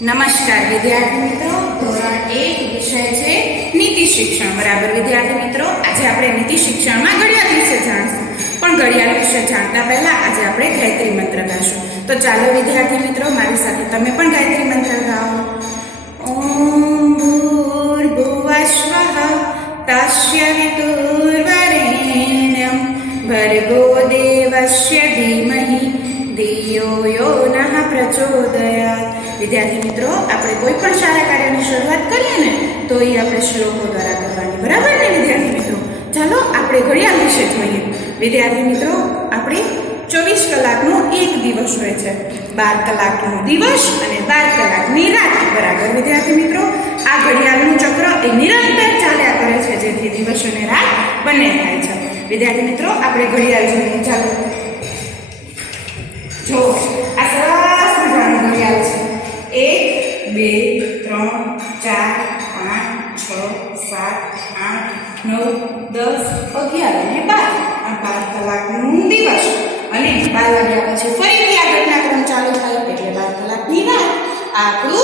નમસ્કાર વિદ્યાર્થી મિત્રો, ધોરણ 1 વિષય છે નીતિ શિક્ષણ. બરાબર વિદ્યાર્થી મિત્રો, આજે આપણે નીતિ શિક્ષણમાં ઘડિયાળ વિશે જાણશું. પણ ઘડિયાળ વિશે જાણતા પહેલા આજે આપણે ગાયત્રી મંત્ર ગાશું. તો ચાલો વિદ્યાર્થી મિત્રો, મારી સાથે તમે પણ ગાયત્રી મંત્ર ગાઓ. ઓમ ભૂર્ભુવઃસ્વઃ તસ્ય વિતુર્વરેણ્યં ભર્ગો દેવસ્ય ધીમહિ ધિયો યો નઃ પ્રચોદયાત. વિદ્યાર્થી મિત્રો, આપણે કોઈ પણ સારા કાર્યની શરૂઆત કરીએ ને તો એ આપણે શ્લોકો દ્વારા કરવાની. બરાબર ને વિદ્યાર્થી મિત્રો? ચાલો આપણે ઘડિયાળ વિશે જોઈએ. વિદ્યાર્થી મિત્રો, આપણે 24 કલાકનો એક દિવસ હોય છે. 12 કલાકનો દિવસ અને 12 કલાકની રાત. બરાબર વિદ્યાર્થી મિત્રો, આ ઘડિયાળનું ચક્ર એ નિરંતર ચાલ્યા કરે છે, જેથી દિવસ અને રાત બંને થાય છે. વિદ્યાર્થી મિત્રો, આપણે ઘડિયાળ જોઈએ. ચાલો જો આ સરસ મજાનું ઘડિયાળ છે. 1 2 3 4 5 6 7 8 9 10 11 અને 12. આ 12 કલાકનું દિવસ અને 12 વાગ્યા પછી ફરીથી આ ઘટનાક્રમ ચાલુ થાય એટલે 12 કલાકની રાત. આ આપણું